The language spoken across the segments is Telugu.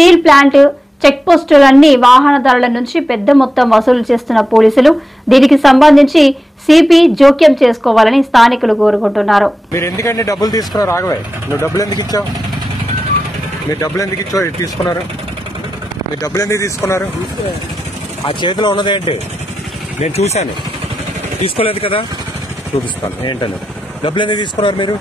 స్టీల్ ప్లాంట్ చెక్ పోస్టులన్నీ వాహనదారుల నుంచి పెద్ద మొత్తం వసూలు చేస్తున్న పోలీసులు దీనికి సంబంధించి సిపి జోక్యం చేసుకోవాలని స్థానికులు కోరుకుంటున్నారు. మీరు ఎందుకంటే డబ్బులు తీసుకున్నారు? రాఘవయ్య, నువ్వు డబ్బులు ఎందుకు ఇచ్చావు? మీరు డబ్బులు ఎందుకు ఇచ్చావు? తీసుకున్నారు? మీరు డబ్బులు ఎందుకు తీసుకున్నారు? ఆ చేతిలో ఉన్నదేంటి? నేను చూశాను. తీసుకోలేదు కదా, చూపిస్తాను ఏంటని. డబ్బులు ఎందుకు తీసుకున్నారు మీరు?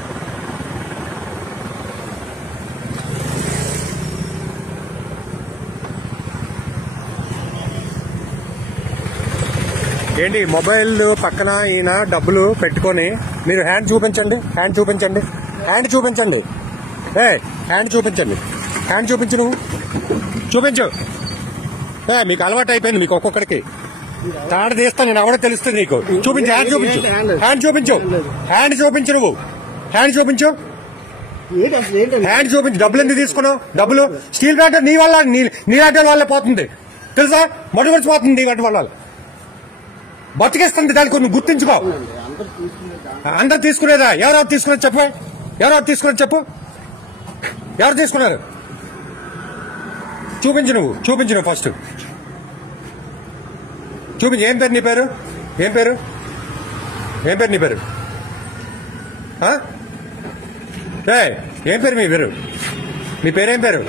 ఏంటి మొబైల్ పక్కన ఈయన డబ్బులు పెట్టుకొని మీరు హ్యాండ్ చూపించండి, హ్యాండ్ చూపించండి, హ్యాండ్ చూపించండి, హ్యాండ్ చూపించండి, హ్యాండ్ చూపించు, నువ్వు చూపించు. మీకు అలవాటు అయిపోయింది, మీకు ఒక్కొక్కడికి తాడు తీస్తా నేను ఎవడో తెలుస్తుంది నీకు. చూపించు, హ్యాండ్ చూపించు, హ్యాండ్ చూపించు, హ్యాండ్ చూపించు, నువ్వు హ్యాండ్ చూపించు, హ్యాండ్ చూపించు. డబ్బులు ఎందుకు తీసుకున్నావు? డబ్బులు స్టీల్ ప్లాంట్ నీ వల్ల నీలాంటి వల్ల పోతుంది తెలుసా, మడుగుడిచిపోతుంది నీ వాటి వల్ల బతికేస్తుంది. దానికి నువ్వు గుర్తించుకో. అందరు తీసుకునేదా? ఎవరెవరు తీసుకున్నారు చెప్పు, ఎవరెవరు తీసుకున్నారు చెప్పు, ఎవరు తీసుకున్నారు? చూపించు, నువ్వు చూపించు, నువ్వు ఫస్ట్ చూపించు. ఏం పేరు నీ పేరు? ఏం పేరు? ఏం పేరు నీ పేరు? ఏం పేరు మీ పేరు? మీ పేరేం పేరు?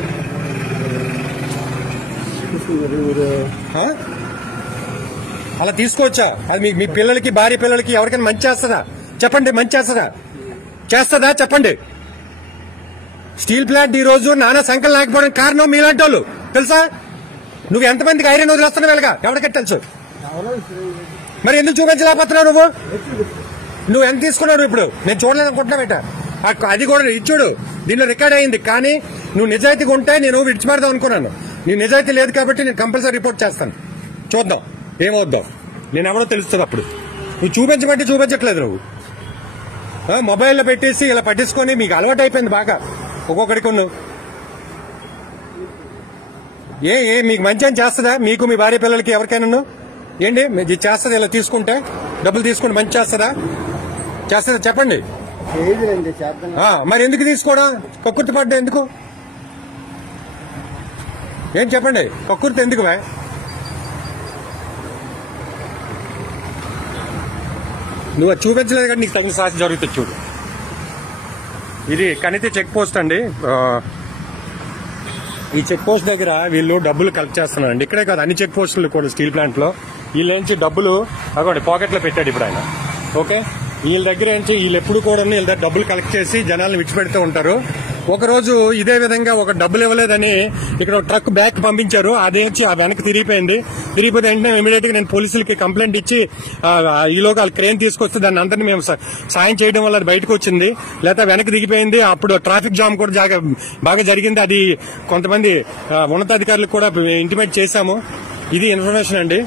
అలా తీసుకోవచ్చా? అది మీ పిల్లలకి, భార్య పిల్లలకి ఎవరికైనా మంచి చేస్తుందా చెప్పండి? మంచి చేస్తుందా? చేస్తుందా చెప్పండి? స్టీల్ ప్లాంట్ ఈ రోజు నానా సంఖ్యలు లేకపోవడానికి కారణం మీలాంటి వాళ్ళు తెలుసా? నువ్వు ఎంతమందికి ఐరన్ వదిలేస్తున్నావు వెళ్ళగా ఎవరికైతే తెలుసు. మరి ఎందుకు చూపించలేకపోతున్నావు? నువ్వు ఎంత తీసుకున్నావు ఇప్పుడు? నేను చూడలేదనుకుంటున్నావు బయట. అది కూడా ఇచ్చుడు, దీనిలో రికార్డ్ అయింది. కానీ నువ్వు నిజాయితీగా ఉంటే నేను విడిచిపెడదాం అనుకున్నాను. నీ నిజాయితీ లేదు కాబట్టి నేను కంపల్సరీ రిపోర్ట్ చేస్తాను. చూద్దాం ఏమవుద్దాం. నేను ఎవరో తెలుస్తుంది అప్పుడు. నువ్వు చూపించబట్టి చూపించట్లేదు. నువ్వు మొబైల్లో పెట్టేసి ఇలా పట్టించుకొని మీకు అలవాటు అయిపోయింది బాగా ఒక్కొక్కడికి. నువ్వు మీకు మంచి అని చేస్తుందా? మీకు మీ భార్య పిల్లలకి ఎవరికైనా ఏంటి ఇది చేస్తుందా? ఇలా తీసుకుంటే డబ్బులు తీసుకుంటే మంచి చేస్తుందా? చేస్తుందా చెప్పండి. మరి ఎందుకు తీసుకోవడం? కక్కుర్తి పడ్డా ఎందుకు? ఏం చెప్పండి, కక్కుర్తి ఎందుకు? నువ్వు అది చూపించలేదు కానీ నీకు తగిన శాస్త్రం జరుగుతుంది. చూడు, ఇది కనితి చెక్ పోస్ట్ అండి. ఈ చెక్ పోస్ట్ దగ్గర వీళ్ళు డబ్బులు కలెక్ట్ చేస్తున్నారండి. ఇక్కడే కాదు, అన్ని చెక్ పోస్టులు కూడా స్టీల్ ప్లాంట్ లో వీళ్ళేంచి డబ్బులు అక్కడ పాకెట్ లో పెట్టాడు ఇప్పుడు ఆయన. ఓకే, వీళ్ళ దగ్గర ఏంచి వీళ్ళు ఎప్పుడు కూడా వీళ్ళ దగ్గర డబ్బులు కలెక్ట్ చేసి జనాలను విడిచిపెడుతూ ఉంటారు. ఒకరోజు ఇదే విధంగా ఒక డబ్బులు ఇవ్వలేదని ఇక్కడ ట్రక్ బ్యాక్ పంపించారు. అదేంచి ఆ వెనక్కి తిరిగిపోయింది. తిరిగిపోతే వెంటనే ఇమీడియట్ గా నేను పోలీసులకి కంప్లైంట్ ఇచ్చి ఈలోగా వాళ్ళు క్రేన్ తీసుకొస్తే దాన్ని అందరినీ మేము సాయం చేయడం వల్ల అది బయటకు వచ్చింది. లేదా వెనక్కి దిగిపోయింది. అప్పుడు ట్రాఫిక్ జామ్ కూడా బాగా జరిగింది. అది కొంతమంది ఉన్నతాధికారులకు కూడా ఇంటిమేట్ చేశాము. ఇది ఇన్ఫర్మేషన్ అండి.